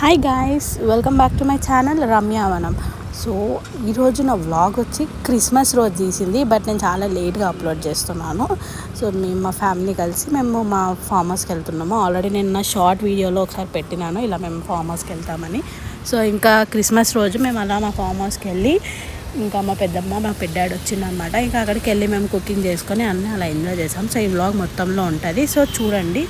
Hi guys, welcome back to my channel Ramyavanam. So ఈరోజు నా vlog వచ్చి క్రిస్మస్ రోజు తీసింది, బట్ నేను చాలా లేట్గా అప్లోడ్ చేస్తున్నాను. సో మేము మా ఫ్యామిలీ కలిసి మేము మా ఫామ్ హౌస్కి వెళ్తున్నాము. ఆల్రెడీ నేను నా షార్ట్ వీడియోలో ఒకసారి పెట్టినాను ఇలా మేము ఫామ్ హౌస్కి వెళ్తామని. సో ఇంకా క్రిస్మస్ రోజు మేము అలా మా ఫామ్ హౌస్కి వెళ్ళి ఇంకా మా పెద్దమ్మ మా పెద్దాడు వచ్చిందనమాట. ఇంకా అక్కడికి వెళ్ళి మేము కుకింగ్ చేసుకొని అన్నీ అలా ఎంజాయ్ చేసాం. సో ఈ వ్లాగ్ మొత్తంలో ఉంటుంది, సో చూడండి.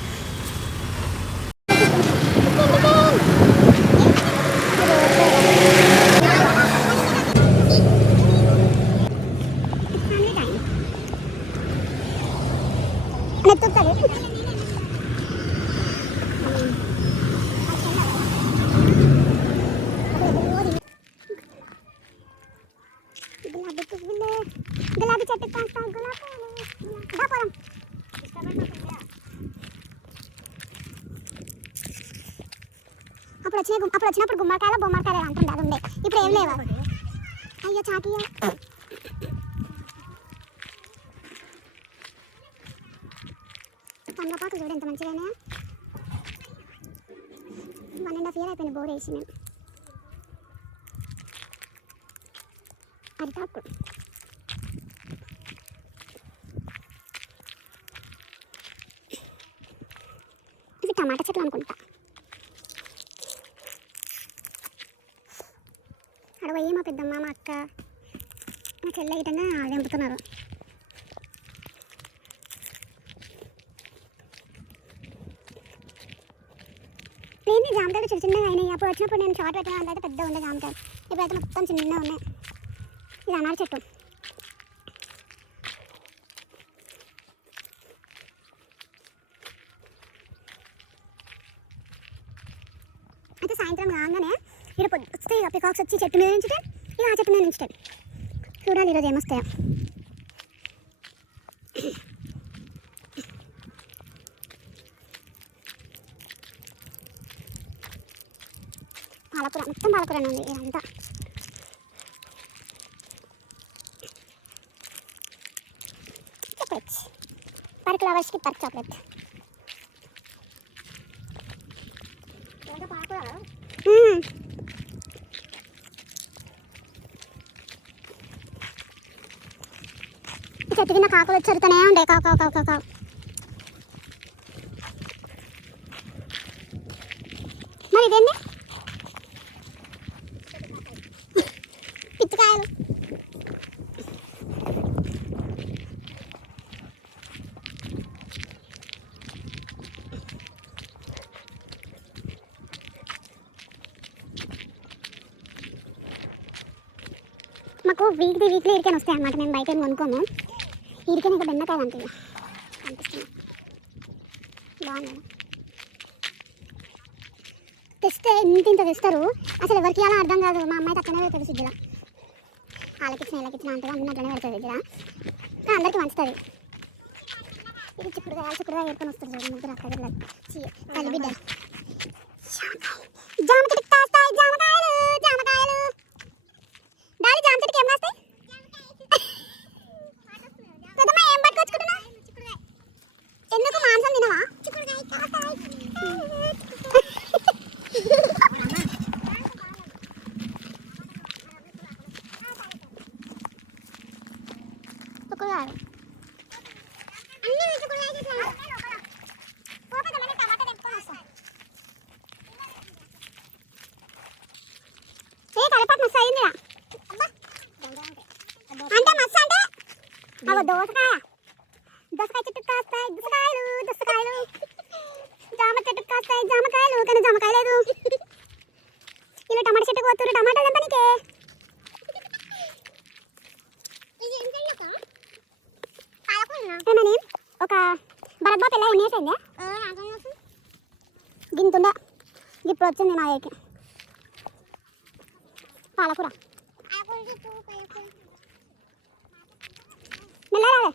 గులాబీ చెట్టు అప్పుడు వచ్చినప్పుడు గుమ్మడికాయలు బొమ్మడికాయలు అంటుండే అది ఉండే, ఇప్పుడు ఏం లేవా? అయ్యో చాకి తమలపాకు చూడు ఎంత మంచిగానే. 1.5 year అయిపోయింది బోర్ వేసి. నేను అరిటాకు ఇవి టమాటా చెట్లు అనుకుంటా. అడవయ్యే మా పెద్దమ్మ మా అక్క మా చెల్లె గిట్టంగా తెంపుతున్నారు. ఏంటి జామకాయలు చిన్న చిన్నగా అయినాయి. అప్పుడు వచ్చినప్పుడు నేను షార్ట్ పెట్టిన అంత పెద్ద ఉండే జామకాయలు, ఇప్పుడైతే మొత్తం చిన్నగా ఉన్నాయి. ఇది అనారు చెట్టు. అయితే సాయంత్రం రాగానే ఇక్కడ వస్తాయి పికాక్స్ వచ్చి చెట్టు మీద నుంచుతాయి, ఇక ఆ చెట్టు మీద నుంచుతాయి. చూడాలి ఈరోజు ఏమొస్తాయో. పాలకూర మొత్తం పాలకూరనే ఉంది ఇదంతా. చాక్లెట్స్ పర్క్ లవర్స్కి పర్క్ చాక్లెట్. చెట్టు కింద కాకులు వచ్చి చరుతూనే ఉండే కావు కావు కావు కావు కావు. మరి ఇదేంటి పిచ్చికాయలు. మాకు వీక్లీ ఇరికని వస్తాయి అన్నమాట. మేము బయట కొనుక్కోము. ఇరికని ఇంకా బెండకాయలు అంతే అనిపిస్తుంది. బాగుంది తెస్తే ఇంత తెస్తారు, అసలు ఎవరికి అలా అర్థం కాదు. మా అమ్మాయి తక్కువనే పెడుతుంది ఫ్రిడ్జ్లో. వాళ్ళకిచ్చిన వీళ్ళకిచ్చిన అంతగా అన్నీ అట్లనే పెడుతుంది ఫ్రిడ్జ్లో. అందరికీ మంచుతుంది. ఇది చిక్కుడుగా ఏర్కొని వస్తుంది చూడండి. ముగ్గురు అక్క తల్లి బిడ్డ. జామ చెట్టుకి కాస్తాయి జామకాయలు జామకాయలు. దాని జామ చెట్టుకి ఏం కాస్తాయి? పెద్దమ్మ ఏం పట్టుకొచ్చుకుంటున్నా? ఎందుకు మాంసం తినవా? దోసకాయ చెట్టుకు కాస్తాయి దోసకాయలు. జామ చెట్టుకు కాస్తాయి జామకాయలు, కానీ జామకాయ లేదు. ఇలా టమాటా చెట్టుకు పోతున్నారు టమాటాలు తెంపనీకే. ఏమని ఒక బరబ్బా పిల్ల ఎన్ని వేసిందే గింతుండే, ఇప్పుడు వచ్చింది మా దగ్గరికి పాలకూర. మెల్లరావే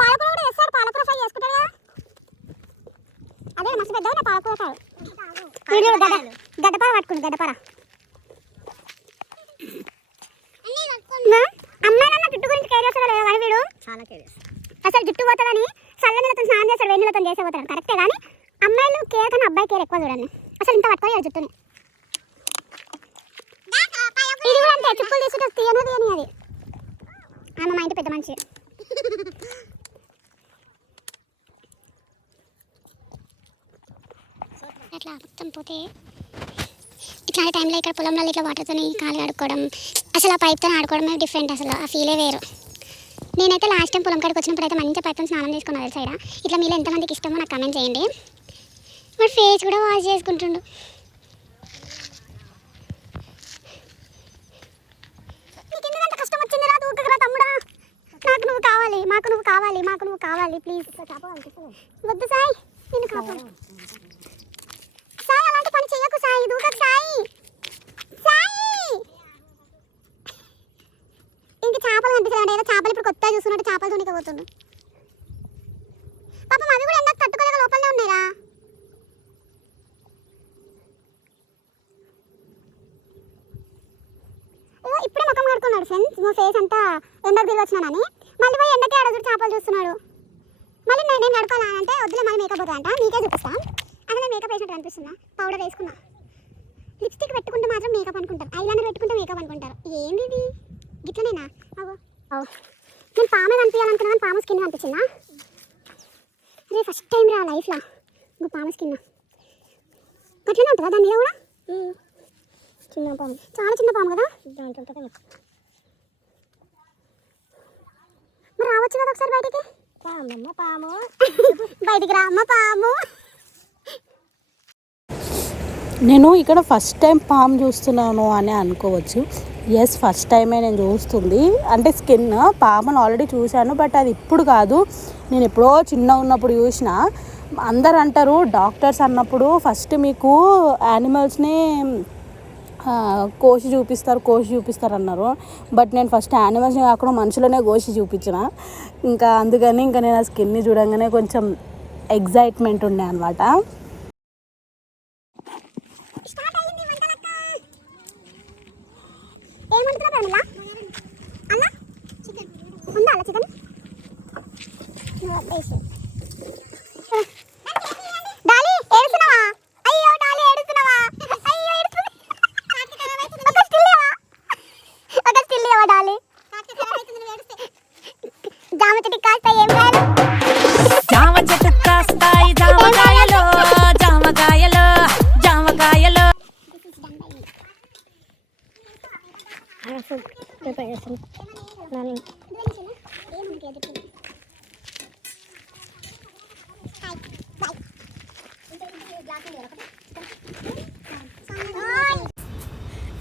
పాలకూర కూడా వేస్తారు. పాలకూర ఫ్రై చేసుకుంటారు కదా, అదే మస్తు పెద్ద పాలకూర కాదు. గడ్డపార పట్టుకుంది గడ్డపార. అమ్మాయి నాన్న జుట్టు గురించి కేర్ చేస్తాడు కదా వీడు, చాలా కేర్ చేస్తాడు. అసలు జుట్టు పోతుందని చల్ల నీళ్ళతో స్నానం చేస్తాడు, వేడి నీళ్ళతో మొత్తం చేసే పోతాడు కరెక్టే, కానీ అమ్మాయిలు కేర్ కానీ అబ్బాయి కేర్ ఎక్కువ చూడండి. అసలు ఇంత పట్టుకోవాలి చుట్టూని. ఇది కూడా అంతే, చెప్పులు తీసుకుంటే తీయను అది. ఆమె మా ఇంటి పెద్ద మనిషి. అట్లా మొత్తం పోతే ఇట్లాంటి టైంలో ఇక్కడ పొలంలో ఇట్లా వాటర్తో కాలు ఆడుకోవడం, అసలు ఆ పైప్తో ఆడుకోవడమే డిఫరెంట్, అసలు ఆ ఫీలే వేరు. నేనైతే లాస్ట్ టైం పొలం కాడికి వచ్చినప్పుడు అయితే మంచిగా పైప్తో స్నానం చేసుకున్నాను తెలుసా. ఇట్లా మీలో ఎంతమందికి ఇష్టమో నాకు కామెంట్ చేయండి. వాడు ఫేస్ కూడా వాష్ చేసుకుంటుండు. నీకెందుకంత కష్టం వచ్చింది రా, దూకరా తమ్ముడా. నాకు నువ్వు కావాలి, మాకు నువ్వు కావాలి, మాకు నువ్వు కావాలి, ప్లీజ్. వద్దు సాయి, నేను కాపాడు సాయి. అలాంటి పని చెయ్యకు సాయి, దూకకు సాయి. సాయి ఇంక చేపలు కనిపిస్తాయంటే ఏదో చేపలు ఇప్పుడు కొత్తగా చూస్తున్నట్టు చేపలు తోనికపోతుండు. పాపం అవి కూడా ఎందాక తట్టుకోలేక లోపలనే ఉన్నాయిరా. ఇప్పుడే ముఖం కడుకున్నాడు ఫ్రెండ్స్, మా ఫేస్ అంతా ఎండకు తిరిగి వచ్చినానని. మళ్ళీ పోయి ఎండకే అడుగుడు చేపలు చూస్తున్నాడు. మళ్ళీ నేను కడుకోవాలంటే వద్దులే, మళ్ళీ మేకప్ అవుతుందంట. మీకే చూపిస్తాను. అసలు నేను మేకప్ వేసినట్టు అనిపిస్తుందా? పౌడర్ వేసుకున్నా, లిప్స్టిక్ పెట్టుకుంటే మాత్రం మేకప్ అనుకుంటారు, ఐలైనర్ పెట్టుకుంటే మేకప్ అనుకుంటారు. ఏంది ఇది గిట్లనేనా? నేను పామే కనిపించాలనుకున్నా కానీ పాము స్కిన్ కనిపించిందా? అరే ఫస్ట్ టైం రా లైఫ్లో ఇంకో పాము స్కిన్. అట్లనే ఉంటుందా దాని మీద కూడా? చిన్న పాము, చాలా చిన్న పాము కదా. మరి రావచ్చు కదా ఒకసారి బయటికి. పాము బయటికి రా అమ్మ పాము. నేను ఇక్కడ ఫస్ట్ టైం పాము చూస్తున్నాను అని అనుకోవచ్చు. ఎస్, ఫస్ట్ టైమే నేను చూస్తుంది. అంటే స్కిన్ పామును ఆల్రెడీ చూశాను, బట్ అది ఇప్పుడు కాదు, నేను ఎప్పుడో చిన్న ఉన్నప్పుడు చూసిన. అందరు అంటారు డాక్టర్స్ అన్నప్పుడు ఫస్ట్ మీకు యానిమల్స్ని కోసి చూపిస్తారు అన్నారు. బట్ నేను ఫస్ట్ యానిమల్స్ని కాకుండా మనుషులనే కోసి చూపించిన. ఇంకా అందుకని ఇంకా నేను ఆ స్కిన్ని చూడంగానే కొంచెం ఎగ్జైట్మెంట్ ఉండే అనమాట.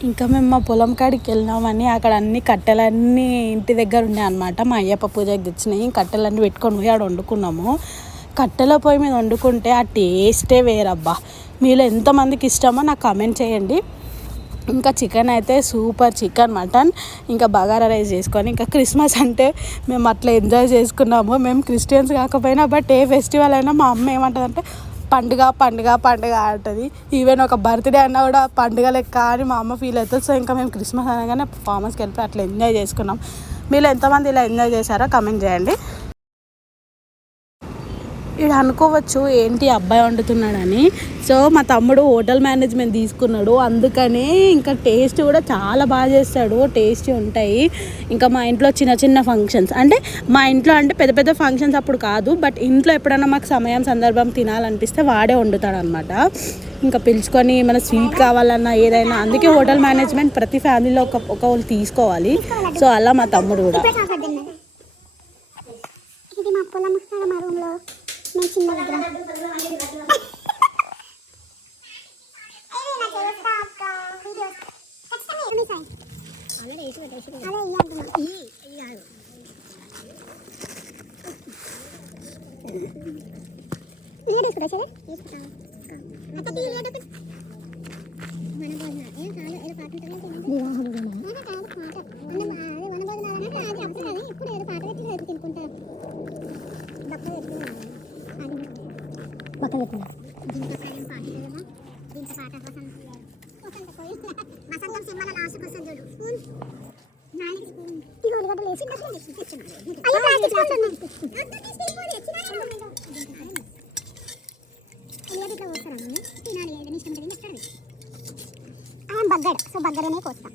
ఇంకా మేము మా పొలం కాడికి వెళ్ళినామని అక్కడ అన్ని కట్టెలన్నీ ఇంటి దగ్గర ఉన్నాయి అనమాట. మా అయ్యప్ప పూజకి తెచ్చినాయి కట్టెలన్నీ పెట్టుకొని పోయి ఆడ వండుకున్నాము. కట్టెల పొయ్యి మీద వండుకుంటే ఆ టేస్టే వేరబ్బా. మీలో ఎంతమందికి ఇష్టమో నాకు కామెంట్ చేయండి. ఇంకా చికెన్ అయితే సూపర్, చికెన్ మటన్ ఇంకా బగారా రైస్ చేసుకొని, ఇంకా క్రిస్మస్ అంటే మేము అట్లా ఎంజాయ్ చేసుకున్నాము. మేము క్రిస్టియన్స్ కాకపోయినా బట్ ఏ ఫెస్టివల్ అయినా మా అమ్మ ఏమంటుందంటే పండుగ పండుగ పండుగ అంటుంది. ఈవెన్ ఒక బర్త్డే అన్నా కూడా పండుగ లెక్క అని మా అమ్మ ఫీల్ అవుతుంది. సో ఇంకా మేము క్రిస్మస్ అనగానే ఫార్మర్స్కి వెళ్ళిపోయి అట్లా ఎంజాయ్ చేసుకున్నాం. మీరు ఎంతమంది ఇలా ఎంజాయ్ చేశారో కమెంట్ చేయండి. ఇక్కడ అనుకోవచ్చు ఏంటి అబ్బాయి వండుతున్నాడని. సో మా తమ్ముడు హోటల్ మేనేజ్మెంట్ తీసుకున్నాడు, అందుకని ఇంకా టేస్ట్ కూడా చాలా బాగా చేస్తాడు, టేస్టీ ఉంటాయి. ఇంకా మా ఇంట్లో చిన్న చిన్న ఫంక్షన్స్, అంటే మా ఇంట్లో అంటే పెద్ద పెద్ద ఫంక్షన్స్ అప్పుడు కాదు, బట్ ఇంట్లో ఎప్పుడైనా మాకు సమయం సందర్భం తినాలనిపిస్తే వాడే వండుతాడు అనమాట. ఇంకా పిలుచుకొని మన స్వీట్ కావాలన్నా ఏదైనా, అందుకే హోటల్ మేనేజ్మెంట్ ప్రతి ఫ్యామిలీలో ఒకళ్ళు తీసుకోవాలి. సో అలా మా తమ్ముడు కూడా. ఇది మా పొలం మా రూమ్లో నేను చిన్న విగ్రహం. ఇప్పుడు ఏదో పాట పెట్టి తినుకుంటారు. పక్కన పెట్టిన బగ్గర సో బగ్గరనే కోస్తా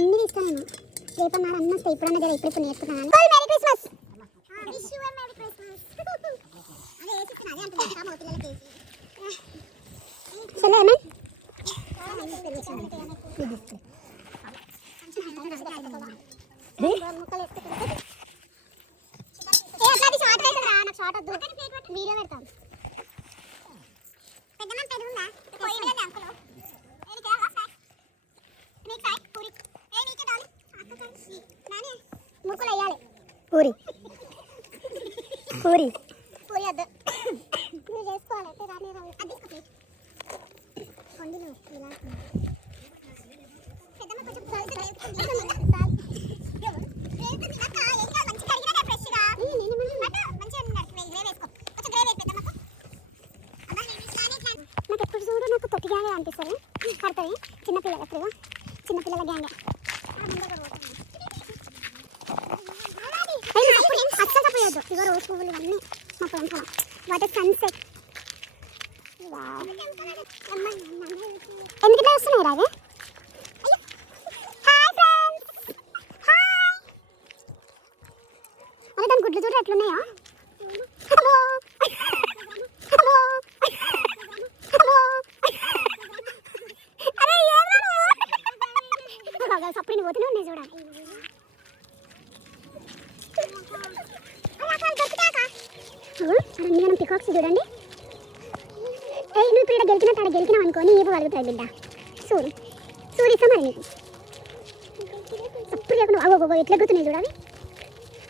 అన్ని తీస్తాను నేను రేపు నాడు అన్న వస్తే ఇప్పుడన్నా జర ఇప్పుడు నేర్చుకున్నాను మెరీ క్రిస్మస్ చలో ఏమన్ వీడియో పెడతాను ముక్కులు వేయాలి పూరి పూరి పూరి వద్దు నువ్వు చేసుకోవాలి నాకు ఎప్పుడు చూడు నాకు తొట్టి గ్యాంగ్ అనిపిస్తుంది పడుతుంది చిన్నపిల్లల ఎప్పుడు చిన్నపిల్లల గ్యాంగ్ అస్సలు పోయొద్దు ఇగో రోజు పువ్వులు ఇవన్నీ మా పొలం పొలం వాటి సన్సెట్ ఎందుకు ఇట్లా వస్తున్నాయి రాగే హాయ్ ఫ్రెండ్స్ హాయ్ అరే దాని గుడ్లు చూడు ఎట్లున్నాయో సప్పుడు పోతూనే ఉన్నాయి చూడాలి మనం పికాక్స్ చూడండి నువ్వు ఇప్పుడు ఇక్కడ గెలిచినట్టు అక్కడ గెలిచినావు అనుకో నీ ఏపు కలుగుతాయి బిడ్డ సూరి సూరి ఇస్తా మరి నీకు సప్పుడు లేకుండా అగో ఎట్లా ఎగుతున్నాయి చూడాలి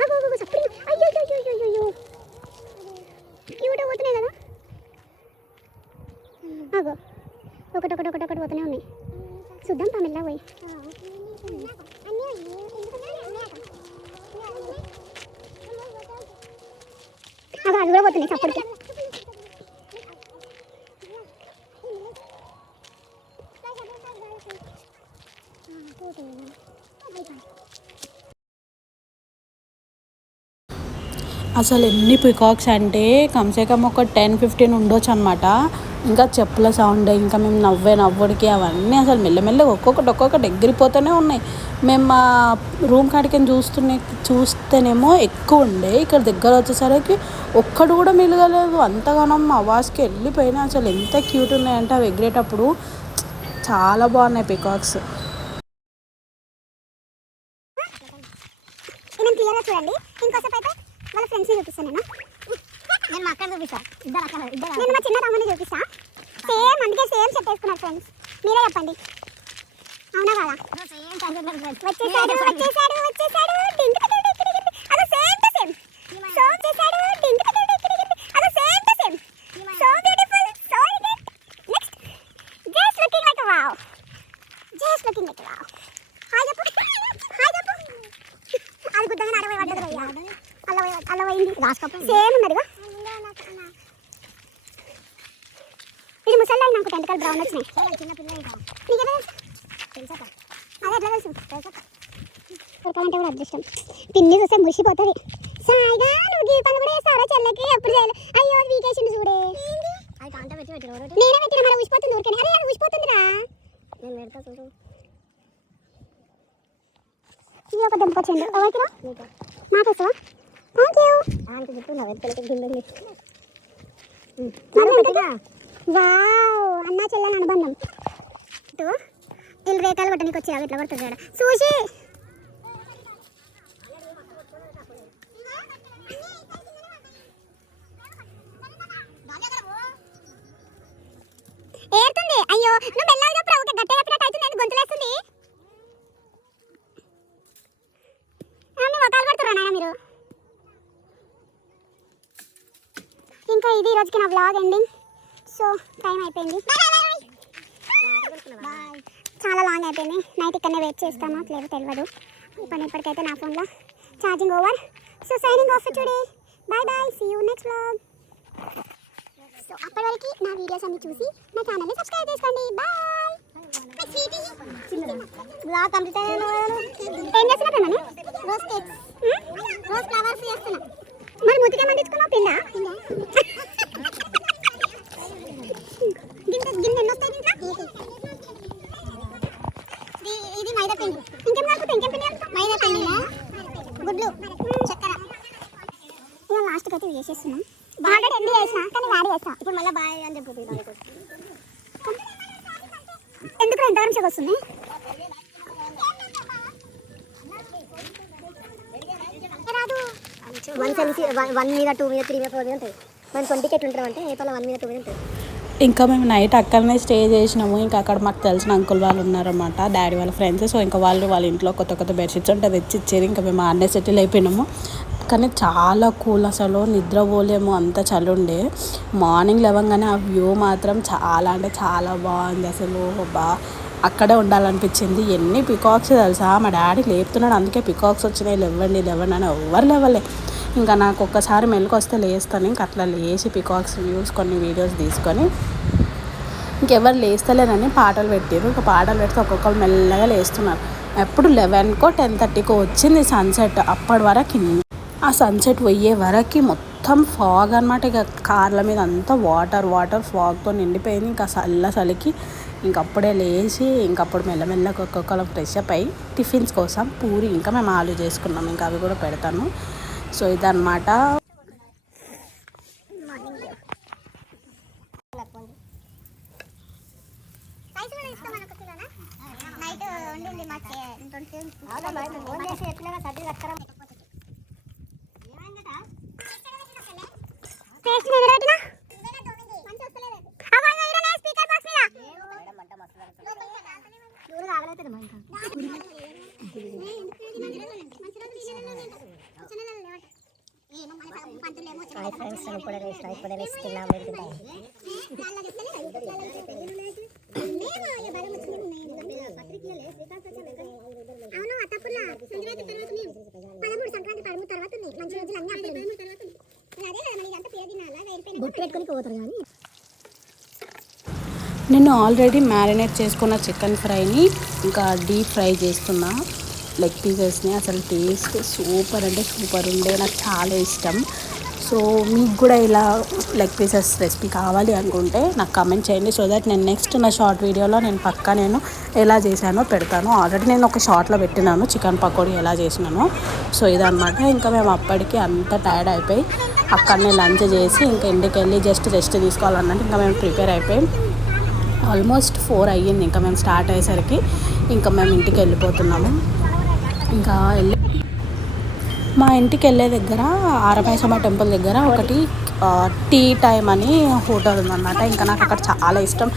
అగో సప్పుడు అయ్యో అయ్యో క్యూట్ పోతున్నాయి కదా అగో ఒకటి పోతూనే ఉన్నాయి చూద్దాం పమిల్లా పోయి అది కూడా పోతున్నాయి సప్పటికి అసలు ఎన్ని పికాక్స్ అంటే కమ్సే కమ్ ఒక 10-15 ఉండొచ్చు అనమాట. ఇంకా చెప్పుల సౌండ్, ఇంకా మేము నవ్వుడికి అవన్నీ అసలు మెల్లమెల్లగా ఒక్కొక్కటి ఎగిరిపోతూనే ఉన్నాయి. మేము మా రూమ్ కాడికి చూస్తేనేమో ఎక్కువ ఉండే, ఇక్కడ దగ్గర వచ్చేసరికి ఒక్కడు కూడా మిగలలేదు. అంతగానో మా అవాజ్కి వెళ్ళిపోయినా. అసలు ఎంత క్యూట్ ఉన్నాయంటే అవి ఎగిరేటప్పుడు చాలా బాగున్నాయి పికాక్స్. చూడండి ఇంకోసేపు అయితే వాళ్ళ ఫ్రెండ్స్ని చూపిస్తాను. నేను మా అక్కని చూపిస్తాను, నేను మా చిన్న తమ్ముని చూపిస్తా. సేమ్ అందుకే సేమ్ సెట్ వేసుకున్నారు ఫ్రెండ్స్. మీరే చెప్పండి అవునా కదా? వచ్చేసాడు డింక్ అదో సేమ్ టు సేమ్. సో వచ్చేసాడు డింక్ అదో same to same. So beautiful, so next just looking like wow, just looking like wow. Hi చెప్పు, హాయ్ చెప్పు. అది గుద్దగా నడవై పడ్డది భయ్యా, అలా పోయింది. సేమ్ ఉన్నదిగా. ఇది ముసలి నాకు టెంటకల్ బ్రౌన్ వచ్చినాయి. నీకు ఎలా తెలుసు? అదే ఎట్లా తెలుసు? ఉడకాలంటే కూడా అదృష్టం. పిన్ని చూస్తే మురిసిపోతుంది. సాయిగా నువ్వు దీపం కూడా వేస్తావరా చెల్లకి? ఎప్పుడు చేయాలి? అయ్యో వీకేషన్ చూడే. నేనే పెట్టిన మన ఊసిపోతుంది ఊరికనే. అరే అది ఊసిపోతుందిరా. ఇది ఒక దింపొచ్చింది. ఎవరికిరా? నాకేసా? Thank you. వావ్, అన్నా చెల్లెని అనుబంధం. వీళ్ళు రేఖలు కొట్టడానికి వచ్చి ఇట్లా కొడుతుంది చూసి. ఏడుతుంది. అయ్యో నువ్వు మెల్లగా చెప్పరా, ఓకే గట్టిగా చెప్పినట్టు అవుతుంది. గొంతులేస్తుంది. మీ మొక్కలు కొడుతురా నాయన మీరు. ఇంకా ఇది ఈరోజుకి నా వ్లాగ్ ఎండింగ్. సో టైం అయిపోయింది, చాలా లాంగ్ అయిపోయింది. నైట్ ఇక్కడనే వెయిట్ చేస్తామో లేదో తెలియదు. ఇప్పటికైతే నా ఫోన్లో charging over. So signing off today. Bye bye, see you next vlog. So అప్పటివరకు నా వీడియోస్ అన్ని చూసి నా ఛానల్ని సబ్స్క్రైబ్ చేసుకోండి. బాయ్. వ్లాగ్ కంప్లీట్ అయ్యాను. ఏం చేస్తున్నా? రోజ్ కేక్స్, రోజ్ ఫ్లవర్స్ చేస్తున్నా. మరి ముతికేమని తెచ్చుకున్నావు? పిండా గిన్నె వస్తాయి. అయితే చేసేస్తున్నాం. బాగా ఎండి చేసిన కానీ వాడి చేస్తా ఇప్పుడు మళ్ళీ బాయ్ అని చెప్పుతుంది. ఎందుకు ఎంత నిమిషం వస్తుంది? వన్ మీద 2 మీద 3 మీద 4 మీద ఉంటాయి. మన 20 టికెట్లు ఉంటామంటే ఏ పల 1 మీద 2 మీద ఉంటాయి. ఇంకా మేము నైట్ అక్కడనే స్టే చేసినాము. ఇంకా అక్కడ మాకు తెలిసిన అంకుల్ వాళ్ళు ఉన్నారన్నమాట, డాడీ వాళ్ళ ఫ్రెండ్స్. సో ఇంకా వాళ్ళ ఇంట్లో కొత్త బెడ్షీట్స్ ఉంటే తెచ్చి ఇచ్చారు. ఇంకా మేము ఆడనే సెటిల్ అయిపోయినాము. కానీ చాలా కూల్, అసలు నిద్రపోలేము, అంత చలి ఉండే. మార్నింగ్ లేవగానే ఆ వ్యూ మాత్రం చాలా అంటే చాలా బాగుంది. అసలు అక్కడే ఉండాలనిపించింది. ఎన్ని పికాక్స్ తెలుసా, మా డాడీ లేపుతున్నాడు, అందుకే పికాక్స్ వచ్చినాయి, లేవండి అని ఎవరు లేవలే. ఇంకా నాకు ఒక్కసారి మెలకు వస్తే లేస్తాను. ఇంక అట్లా లేచి పికాక్స్ వ్యూస్ కొన్ని వీడియోస్ తీసుకొని ఇంకెవరు లేస్తలేరని పాటలు పెట్టారు. ఇంకా పాటలు పెడితే ఒక్కొక్కరు మెల్లగా లేస్తున్నారు. ఎప్పుడు 11కో 10:30కో వచ్చింది సన్సెట్. అప్పటి వరకు ఆ సన్సెట్ పోయే వరకు మొత్తం ఫాగ్ అనమాట. ఇక కార్ల మీద అంతా వాటర్ ఫాగ్తో నిండిపోయింది. ఇంకా చలికి ఇంకప్పుడే లేచి ఇంకప్పుడు మెల్లమెల్లగా ఒక్కొక్కరు ఫ్రెష్ అప్ అయ్యి టిఫిన్స్ కోసం పూరి ఇంకా మేము ఆలు చేసుకున్నాం. ఇంకా అవి కూడా పెడతాను. సో ఇదన్నమాట. నేను ఆల్రెడీ మ్యారినేట్ చేసుకున్న చికెన్ ఫ్రైని ఇంకా డీప్ ఫ్రై చేస్తున్నా లెగ్ పీసెస్ని. అసలు టేస్ట్ సూపర్ అంటే సూపర్ ఉండే, నాకు చాలా ఇష్టం. సో మీకు కూడా ఇలా లెగ్ పీసెస్ రెసిపీ కావాలి అనుకుంటే నాకు కామెంట్ చేయండి. సో దట్ నేను నెక్స్ట్ నా షార్ట్ వీడియోలో నేను ఎలా చేశానో పెడతాను. ఆల్రెడీ నేను ఒక షార్ట్లో పెట్టినాను చికెన్ పకోడీ ఎలా చేసినానో. సో ఇదన్నమాట. ఇంకా మేము అప్పటికి అంత టైర్డ్ అయిపోయి అక్కడనే లంచ్ చేసి ఇంకా ఇంటికి వెళ్ళి జస్ట్ రెస్ట్ తీసుకోవాలన్నట్టు ఇంకా మేము ప్రిపేర్ అయిపోయి ఆల్మోస్ట్ 4 అయ్యింది. ఇంకా మేము స్టార్ట్ అయ్యేసరికి ఇంకా మేము ఇంటికి వెళ్ళిపోతున్నాము. ఇంకా మా ఇంటికి వెళ్ళే దగ్గర ఆరమైసమ్మ టెంపుల్ దగ్గర ఒకటి టీ టైమ్ అని హోటల్ ఉందన్నమాట. ఇంకా నాకు అక్కడ చాలా ఇష్టం.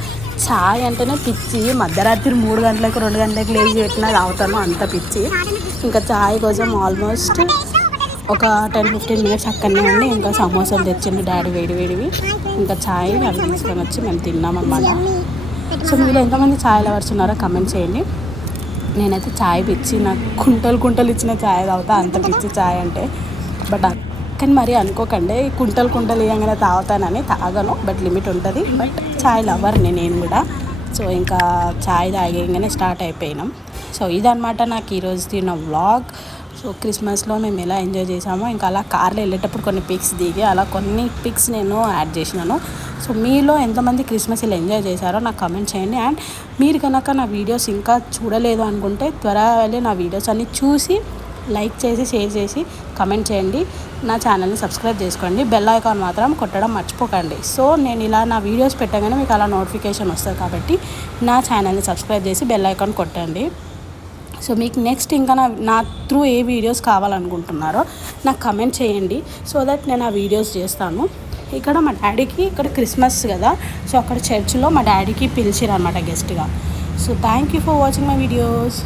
చాయ్ అంటేనే పిచ్చి. మధ్యరాత్రి 3 గంటలకు 2 గంటలకు లేచి పెట్టినా తాగుతాను, అంత పిచ్చి. ఇంకా చాయ్ కోసం ఆల్మోస్ట్ ఒక 10-15 మినిట్స్ అక్కడనే ఉండి ఇంకా సమోసాలు తెచ్చిండు డాడీ వేడివి. ఇంకా చాయ్ అవి తీసుకొని వచ్చి మేము తిన్నామన్నమాట. సో మీలో ఎంతమంది చాయ్ లవర్స్ ఉన్నారో కమెంట్ చేయండి. నేనైతే చాయ్ పిచ్చి, నాకు కుంటలు ఇచ్చిన చాయ్ తాగుతా, అంత పిచ్చి చాయ్ అంటే. బట్ కానీ మరి అనుకోకండి కుంటలు ఇవ్వగానే తాగుతానని, తాగను, బట్ లిమిట్ ఉంటుంది. బట్ చాయ్ లవర్ని నేను కూడా. సో ఇంకా చాయ్ తాగేయంగానే స్టార్ట్ అయిపోయినాం. సో ఇదన్నమాట నాకు ఈరోజు తిన్న వ్లాగ్. సో క్రిస్మస్లో మేము ఎలా ఎంజాయ్ చేసామో ఇంకా అలా కార్లో వెళ్ళేటప్పుడు కొన్ని పిక్స్ దిగి అలా కొన్ని పిక్స్ నేను యాడ్ చేసినాను. సో మీలో ఎంతమంది క్రిస్మస్ ఇలా ఎంజాయ్ చేశారో నాకు కమెంట్ చేయండి. అండ్ మీరు కనుక నా వీడియోస్ ఇంకా చూడలేదు అనుకుంటే త్వరగా వెళ్ళి నా వీడియోస్ అన్నీ చూసి లైక్ చేసి షేర్ చేసి కమెంట్ చేయండి. నా ఛానల్ని సబ్స్క్రైబ్ చేసుకోండి. బెల్ ఐకాన్ మాత్రం కొట్టడం మర్చిపోకండి. సో నేను ఇలా నా వీడియోస్ పెట్టగానే మీకు అలా నోటిఫికేషన్ వస్తుంది కాబట్టి నా ఛానల్ని సబ్స్క్రైబ్ చేసి బెల్ ఐకాన్ కొట్టండి. సో మీకు నెక్స్ట్ ఇంకా నా త్రూ ఏ వీడియోస్ కావాలనుకుంటున్నారో నాకు కమెంట్ చేయండి. సో దట్ నేను ఆ వీడియోస్ చేస్తాను. ఇక్కడ మా డాడీకి ఇక్కడ క్రిస్మస్ కదా, సో అక్కడ చర్చ్లో మా డాడీకి పిలిచిరన్నమాట గెస్ట్గా. So thank you for watching my videos.